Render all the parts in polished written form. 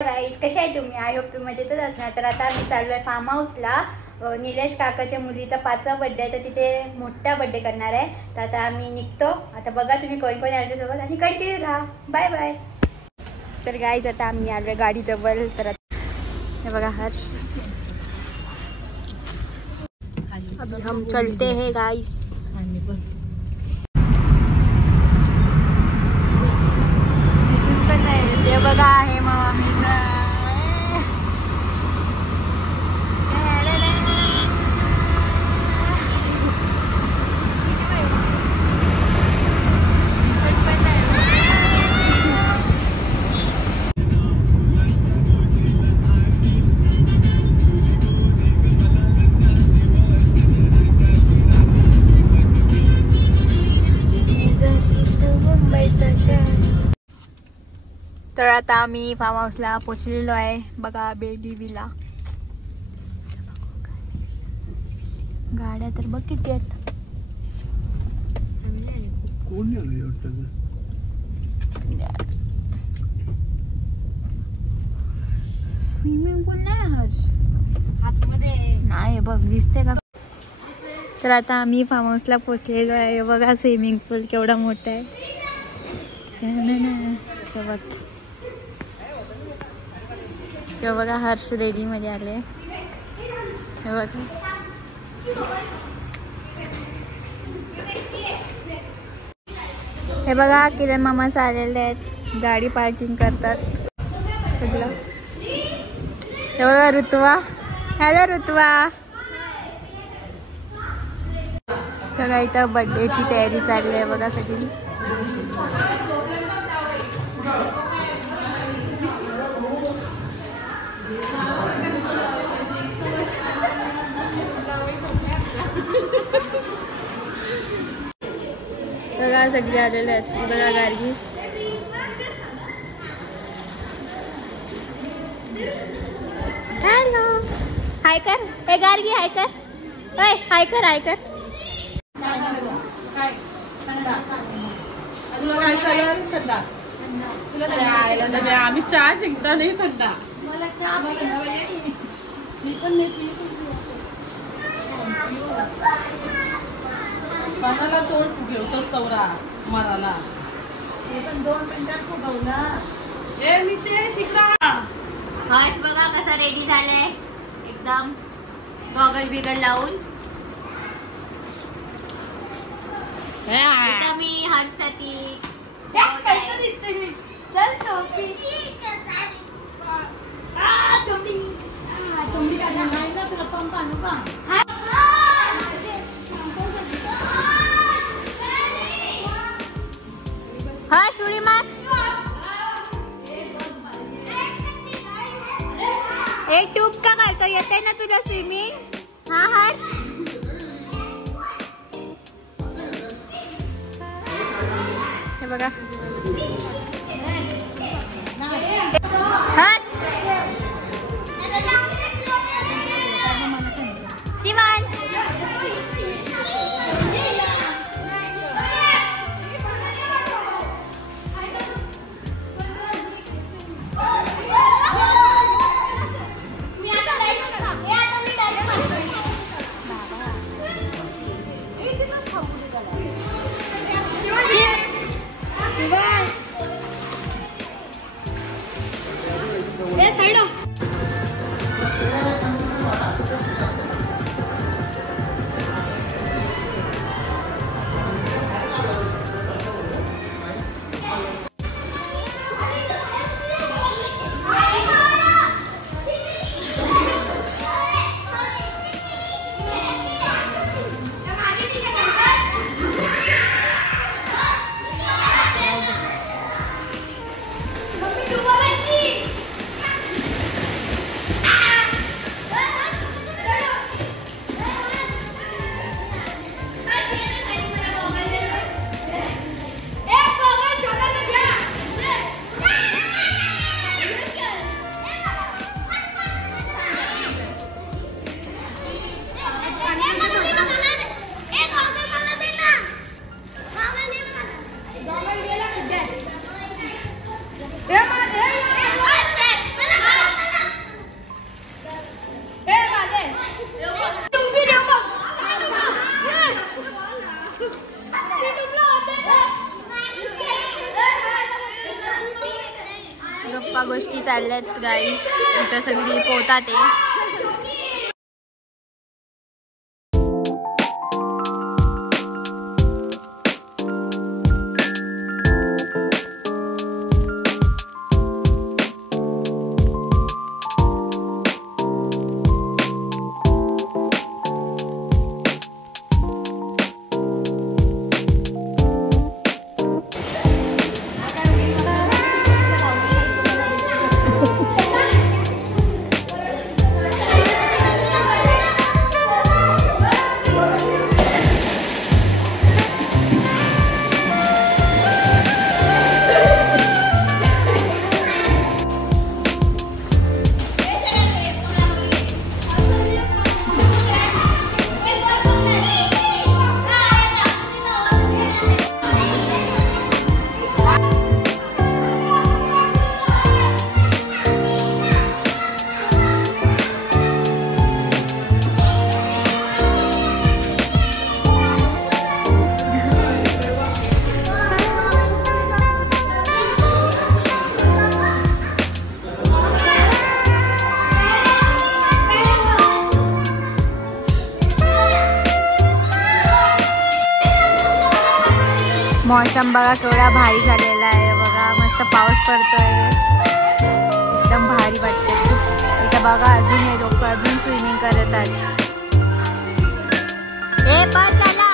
Guys कशा आहे तुम्ही? आय होप तुम्ही मजेतच असणार. तर आता आम्ही चाललो आहे फार्म हाऊसला. निलेश काकाच्या मुलीचा 5वा बर्थडे आहे, तर तिथे मोठा बर्थडे करणार आहे. तर आता आम्ही निघतो. आता बघा तुम्ही कोण कोण याच्यासोबत आणि कंटिन्यू राहा. Bye bye. तर गाईज आता आम्ही आलोय गाडी जवळ. तर हे बघा हर्ष. अभी हम चलते हैं गाइस. दिसून पण नाही ते बघा आहे मामा मी. तर आता आम्ही फार्म हाऊसला पोहोचलेलो आहे. बघा बेबी विला. गाड्या तर बघ किती आहेत. स्विमिंग पूल नाही हर्ष आतमध्ये नाही बघ दिसते का. तर आता आम्ही फार्म हाऊसला पोहोचलेलो आहे. बघा स्विमिंग पूल केवढा मोठा आहे. हे बघा हर्ष रेडी मध्ये आले. हे बघा हे बघा किरण मामाच आलेले आहेत. गाडी पार्किंग करतात सगळं. हे बघा ऋतुवा. हॅलो ऋतुवा. सगळं इथं बर्थडेची तयारी चालली आहे बघा सगळी. बघा सगळे आलेले आहेत. बघा गार्गी. हॅलो हाय कर. हे गार्गी हाय कर. हाय कर हाय कर. आम्ही चहा शिकता नाही थंडा. मनाला तोड तू घेऊतच तवरा मनाला. 2 मिनिटात फुगवला. मी ते शिकला. हर्ष बघा कसा रेडी झालाय एकदम गॉगल बिगल लावून. मी हर्षसाठी दिसते मी. चल तुला पंप आणू का? हा सुरी मार. एक ट्यूब का घालतो येते ना तुला स्विमिंग? हा हर्ष. हे बघा हर्ष. शिवांश कशी चालल्यात गाई इथं सगळी पोहतात ते. मौसम बघा केवढा भारी झालेला आहे बघा, मस्त पाऊस पडतोय, एकदम भारी वाटते. इथं बघा अजून हे लोक अजून स्विमिंग करत आहेत. हे बस झाला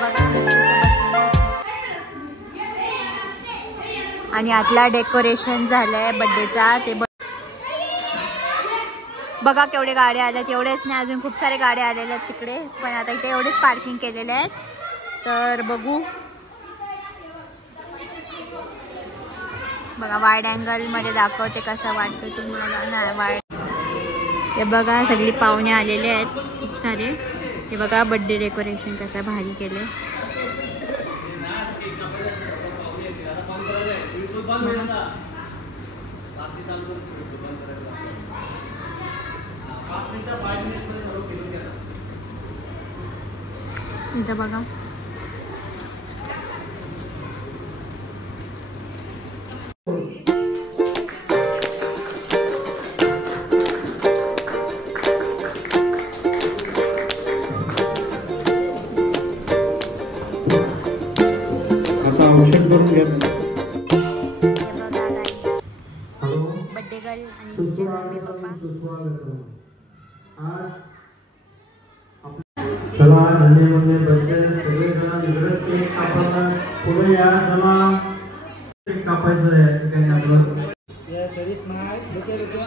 बघा. आणि आतला डेकोरेशन झालंय बर्थडेचा ते बघा केवढे गाड्या आल्यात. एवढेच नाही अजून खूप सारे गाड्या आलेल्या आहेत तिकडे, पण आता इथे एवढेच पार्किंग केलेले आहेत. तर बघू बघा वाईड अँगल मध्ये दाखवते कसं वाटतं तुम्हाला. नाही वाईड हे बघा सगळी पाहुणे आलेले आहेत खूप सारे. हे बघा बर्थडे डेकोरेशन कसं भारी केलंय. इथं बघा बर्थडे गर्ल आणि तुमचे मम्मी पप्पा. चला धन्य म्हणजे बर्थडे सगळे जण इकडे केक कापायला पुढे या. चला केक कापायचं आहे ठिकाणी आपलं. या सरीस नाही डोके डोके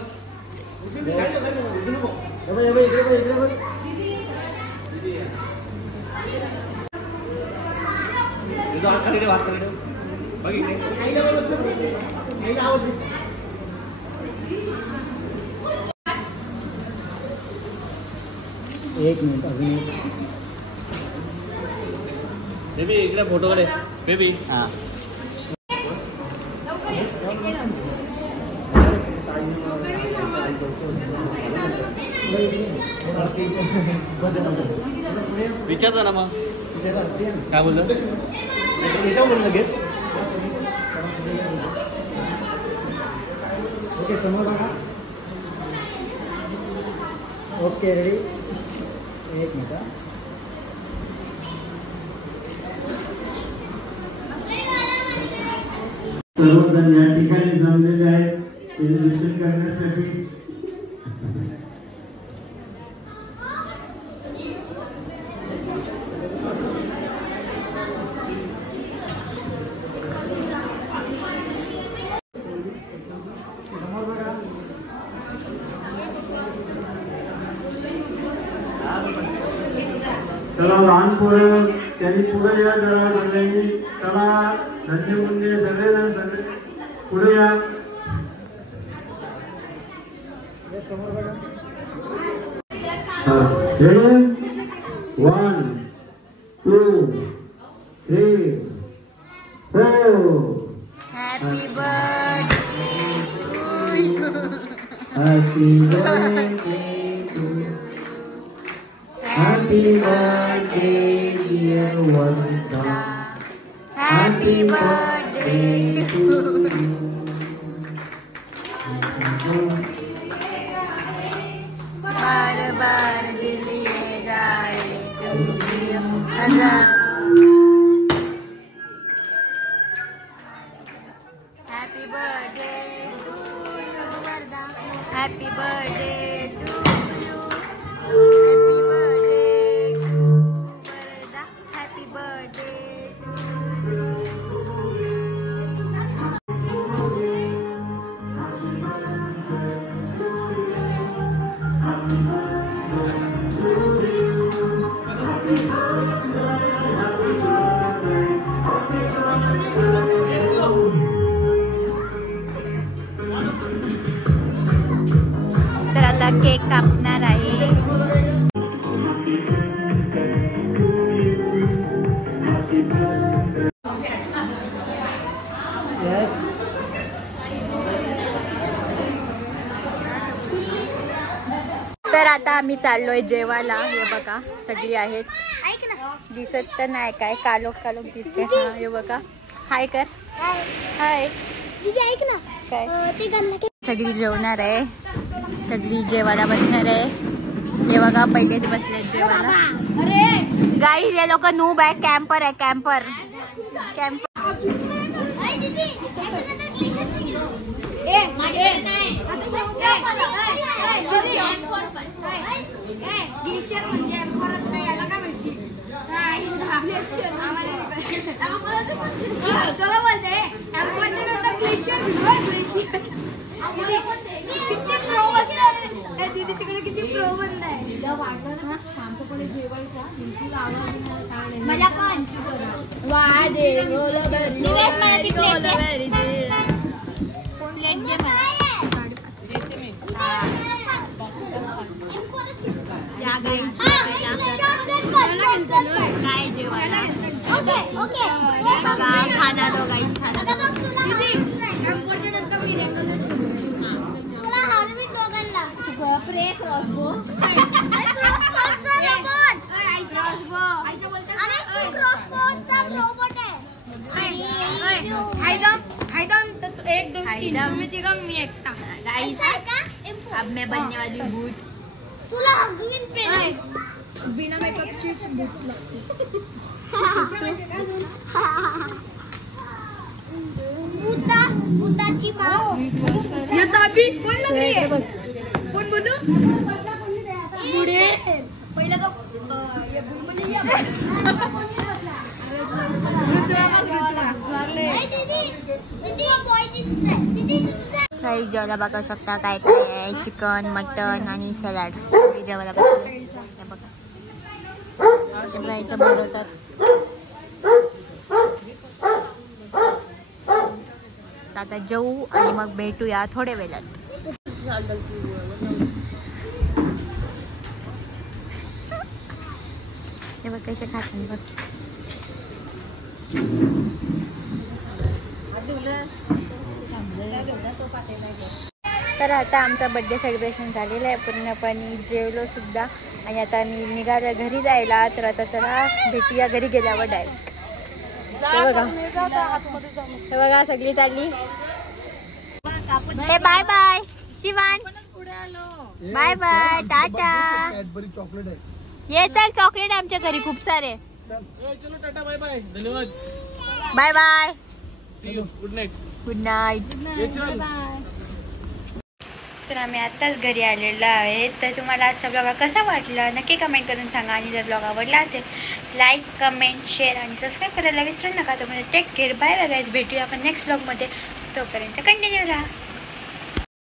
एक मिनिट अजून बेबी इकडे फोटो काढे बेबी. हां विचारता ना मग काय बोलतो लगेच. ओके समोर बघा. Okay ready. एक मिनिट. सर्वजण या ठिकाणी जमलेले आहेत सेलिब्रेशन करण्यासाठी. चला लहान पोरं त्यांनी पुढे या जरा सगळ्यांनी. चला धन्य म्हणजे सगळेजण सगळे पुढे या. Ready 1 2 3 4. Happy birthday happy birthday Happy birthday, dear Wanda. Happy birthday to you. Birthday to you Varada. Happy birthday to you. Happy birthday to Varada. Happy birthday. तर आता केक कापणार आहे. तर आता आम्ही चाललोय जेवायला. हे बघा सगळी आहेत. दिसत तर नाही काय, कालोख कालोख दिसते. हा हे बघा. हाय कर. हाय दीदी. ऐक ना काय, सगळी जेवणार आहे. सगळी जेवायला बसणार आहे. हे बघा पहिलेच बसले जेवायला. गाईज हे लोक नूब आहे. कॅम्पर आहे. कॅम्पर दीदी तिकडे किती प्रो बनत आहे. शांतपणे जेवायचा. मला पण काय जेवायला बघा. खाना दो गाईस, खाना दो. एक दोन तीन तुम्ही तिघं मी एकटा. अब मैं बनने वाली भूत. तुला बिना मेकअपची भूत लागते. भूताची माव. कोण लागली? कोण बोलू? पुढे पहिला का काही जेवायला बघू शकता. काय काय आहे. चिकन, मटन आणि सलाड. जेवायला बघा इथं बनवतात. आता जेवू आणि मग भेटूया थोड्या वेळात. हे बघ कसे खातात बघ. तर आता आमचा बर्थडे सेलिब्रेशन झालेला आहे. पूर्णपणे जेवलो सुद्धा आणि आता आम्ही निघालो घरी जायला. तर आता चला भेटूया घरी गेल्यावर डायरेक्ट. हे बघा सगळी चालली. हे bye bye Shivansh. Bye bye tata. ये चल चॉकलेट आमच्या घरी खूप सारे. चलो टाटा बाय बाय. धन्यवाद. Bye bye. Good night. Good night. तर आम्ही आत्ताच घरी आलेलो आहे. तर तुम्हाला आजचा ब्लॉग कसा वाटला नक्की कमेंट करून सांगा. आणि जर ब्लॉग आवडला असेल लाईक कमेंट शेअर आणि सबस्क्राईब करायला विसरू नका. तर म्हणजे take care. Bye bye guys. भेटूया आपण नेक्स्ट ब्लॉगमध्ये. तोपर्यंत कंटिन्यू राहा.